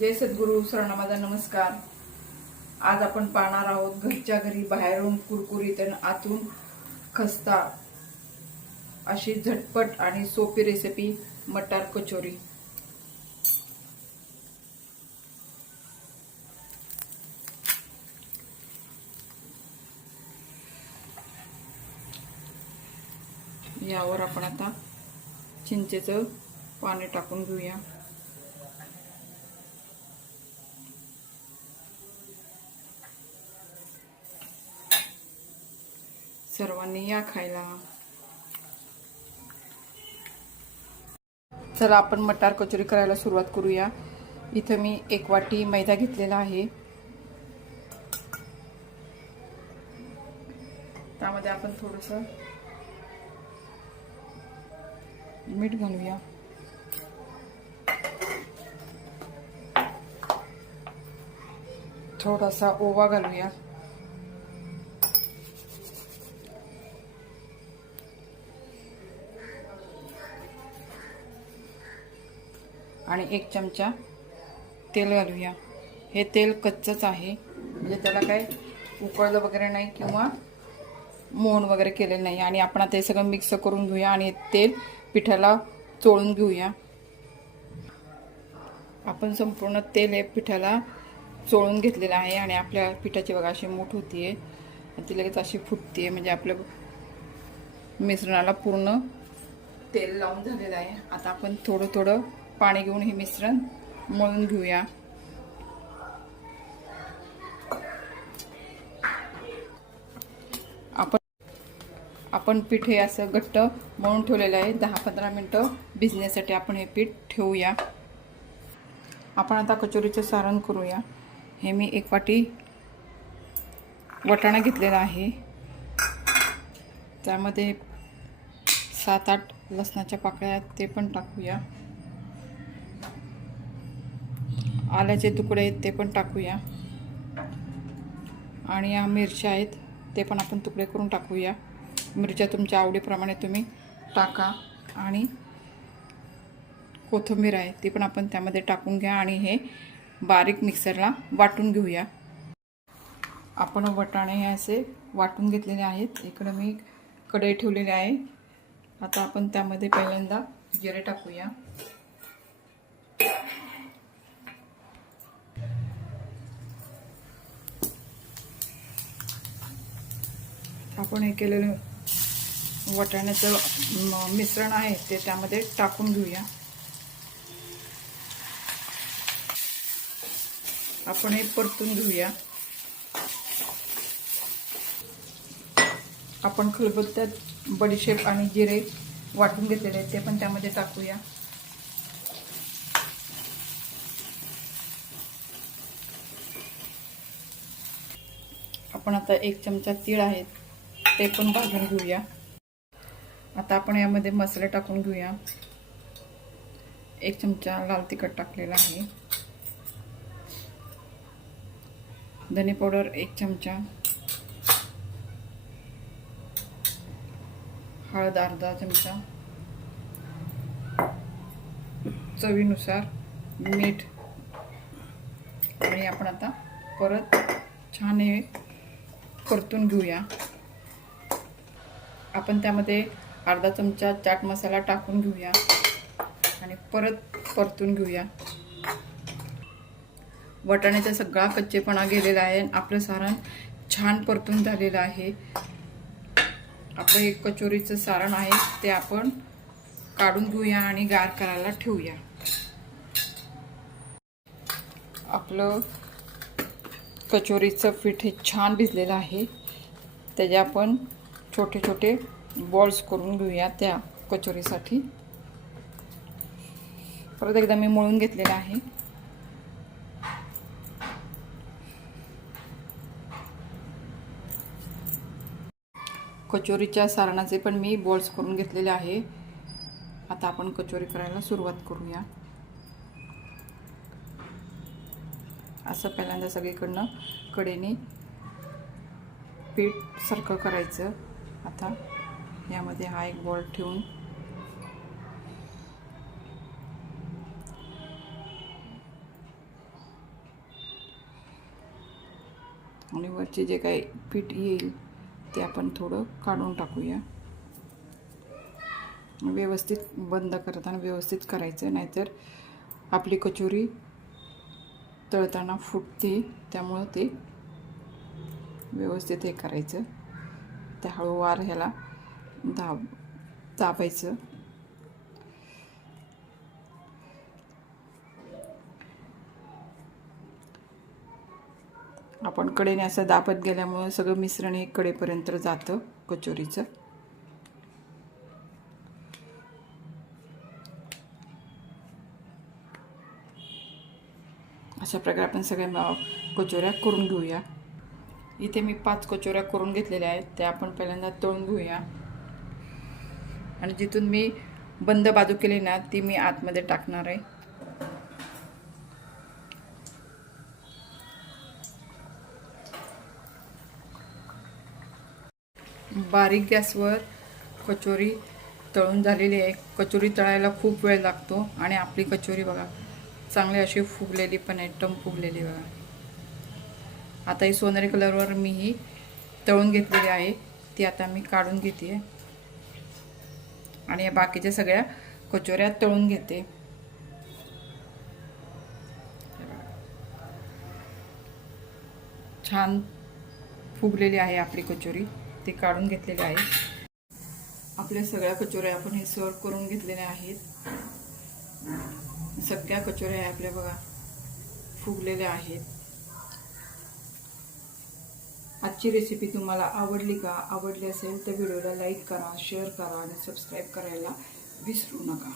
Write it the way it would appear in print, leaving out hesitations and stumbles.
जय सद्गुरू सरांना माझा नमस्कार। आज आपण पाहणार आहोत घरच्या घरी बाहेरून कुरकुरीत आणि आतून खस्ता अशी झटपट आणि सोपी रेसिपी मटार कचोरी। यावर आपण आता चिंचेचं पाणी टाकून घेऊया। सर्वांनी या खायला। चला आपण मटार कचोरी करायला सुरुवात करूया। इथं मी 1 वाटी मैदा घेतलेला आहे। त्यामध्ये आपण थोडंसं मीठ घालूया। थोडासा ओवा घालूया। आणि 1 चमचा तेल घालूया। हे तेल कच्चंच आहे, म्हणजे त्याला काय उकळलं वगैरे नाही किंवा मोहन वगैरे केलेलं नाही। आणि आपण आता हे सगळं मिक्स करून घेऊया आणि तेल पिठाला चोळून घेऊया। आपण संपूर्ण तेल हे पिठाला चोळून घेतलेलं आहे आणि आपल्या पिठाची बघा अशी मूठ होतीये, ती लगेच अशी फुटते, म्हणजे आपल्या मिश्रणाला पूर्ण तेल लावून झालेलं आहे। आता आपण थोडं थोडं पाणी घेऊन हे मिश्रण मळून घेऊया। आपण पीठ हे असं घट्ट मळून ठेवलेलं आहे। 10-15 मिनिटं भिजण्यासाठी आपण हे पीठ ठेवूया। आपण आता कचोरीचं सारण करूया। हे मी 1 वाटी वाटाणा घेतलेला आहे। त्यामध्ये 7-8 लसणाच्या पाकळ्या ते पण टाकूया। आल्याचे तुकडे आहेत ते पण टाकूया। आणि या मिरच्या आहेत ते पण आपण तुकडे करून टाकूया। मिरच्या तुमच्या आवडीप्रमाणे तुम्ही टाका। आणि कोथिंबीर आहे ती पण आपण त्यामध्ये टाकून घ्या आणि हे बारीक मिक्सरला वाटून घेऊया। आपण वाटाणे हे असे वाटून घेतलेले आहेत। इकडे मी कढई ठेवलेली आहे। आता आपण त्यामध्ये पहिल्यांदा जिरे टाकूया। आपण हे केलेलं वाटाण्याचं मिश्रण आहे ते त्यामध्ये टाकून घेऊया। आपण हे परतून घेऊया। आपण खलबत्त्यात बडीशेप आणि जिरे वाटून घेतलेले आहेत ते पण त्यामध्ये टाकूया। आपण आता 1 चमचा तीळ आहेत ते पण भाजून घेऊया। आता आपण यामध्ये मसाले टाकून घेऊया। 1 चमचा लाल तिखट टाकलेला आहे। धने पावडर 1 चमचा, हळद अर्धा चमचा, चवीनुसार मीठ। आणि आपण आता परत छान हे परतून घेऊया। आपण त्यामध्ये अर्धा चमचा चाट मसाला टाकून घेऊया आणि परत परतून घेऊया। वाटाण्याचा सगळा कच्चेपणा गेलेला आहे। आपलं सारण छान परतून झालेलं आहे। आपलं हे कचोरीचं सारण आहे ते आपण काढून घेऊया आणि गार करायला ठेवूया। आपलं कचोरीचं पीठ हे छान भिजलेलं आहे। त्याचे आपण छोटे छोटे बॉल्स करून घेऊया त्या कचोरीसाठी। परत एकदा मी मळून घेतलेलं आहे। कचोरीच्या सारणाचे पण मी बॉल्स करून घेतलेले आहे। आता आपण कचोरी करायला सुरुवात करूया। असं पहिल्यांदा सगळीकडनं कडेने पीठ सर्कल करायचं। आता यामध्ये हा एक बॉल ठेवून आणि वरचे जे काही पीठ येईल ते आपण थोडं काढून टाकूया. व्यवस्थित बंद करताना व्यवस्थित करायचं, नाहीतर आपली कचोरी तळताना फुटते. त्यामुळं ते व्यवस्थित हे करायचं. ते हळूवार ह्याला दाबायचं. आपण कडेने असं दाबत गेल्यामुळे सगळं मिश्रण हे कडेपर्यंत जातं कचोरीचं. अशा प्रकारे आपण सगळ्या कचोऱ्या करून घेऊया. इथे मी 5 कचोऱ्या करून घेतलेल्या आहेत. त्या आपण पहिल्यांदा तळून घेऊया. आणि जिथून मी बंद बाजू केली ना ती मी आतमध्ये टाकणार आहे. बारीक गॅसवर कचोरी तळून झालेली आहे. कचोरी तळायला खूप वेळ लागतो आणि आपली कचोरी बघा चांगली अशी फुगलेली पण आहे, टम फुगलेली बघा. आता ही सोनेरी कलरवर मी ही तळून घेतलेली आहे. ती आता मी काढून घेते आणि या बाकीच्या सगळ्या कचोऱ्या तळून घेते. छान फुगलेली आहे आपली कचोरी, ती काढून घेतलेली आहे. आपल्या सगळ्या कचोऱ्या आपण हे सर्व करून घेतलेल्या आहेत. सगळ्या कचोऱ्या आपल्या बघा फुगलेल्या आहेत. आजची रेसिपी तुम्हाला आवडली का? आवडली असेल तर व्हिडिओला लाईक करा, शेअर करा आणि सबस्क्राईब करायला विसरू नका.